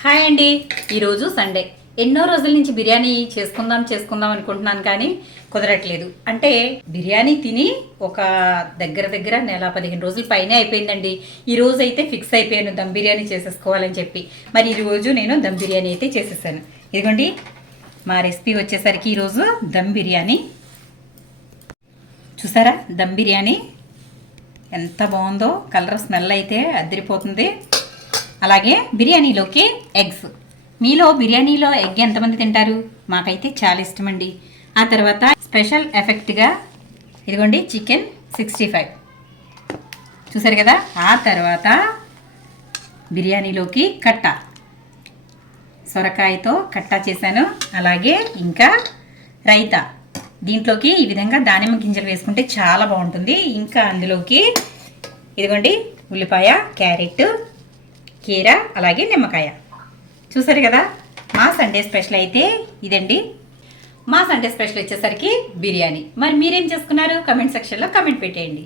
Hi అండి. ఈరోజు Sunday. ఎన్నో రోజుల నుంచి బిర్యానీ చేసుకుందాం అనుకుంటున్నాను, కానీ కుదరట్లేదు. అంటే బిర్యానీ తిని ఒక దగ్గర నెల 15 రోజుల పైనే అయిపోయిందండి. ఈ రోజు అయితే ఫిక్స్ అయిపోయాను దమ్ బిర్యానీ చేసేసుకోవాలని చెప్పి. మరి ఈరోజు నేను దమ్ బిర్యానీ అయితే చేసేసాను. ఇదిగోండి మా రెసిపీ వచ్చేసరికి ఈరోజు దమ్ బిర్యానీ. చూసారా దమ్ బిర్యానీ ఎంత బాగుందో, కలర్ స్మెల్ అయితే అదిరిపోతుంది. అలాగే బిర్యానీలోకి ఎగ్స్. మీలో బిర్యానీలో ఎగ్ ఎంతమంది తింటారు? మాకైతే చాలా ఇష్టమండి. ఆ తర్వాత స్పెషల్ ఎఫెక్ట్గా ఇదిగోండి చికెన్ 65 చూసారు కదా. ఆ తర్వాత బిర్యానీలోకి కట్ట, సొరకాయతో కట్టా చేశాను. అలాగే ఇంకా రైతా. దీంట్లోకి ఈ విధంగా దానిమ్మ గింజలు వేసుకుంటే చాలా బాగుంటుంది. ఇంకా అందులోకి ఇదిగోండి ఉల్లిపాయ, క్యారెట్, కీర, అలాగే నిమ్మకాయ. చూసారు కదా. మా సండే స్పెషల్ అయితే ఇదండి. మా సండే స్పెషల్ వచ్చేసరికి బిర్యానీ. మరి మీరేం చేసుకున్నారు? కమెంట్ సెక్షన్లో కమెంట్ పెట్టేయండి.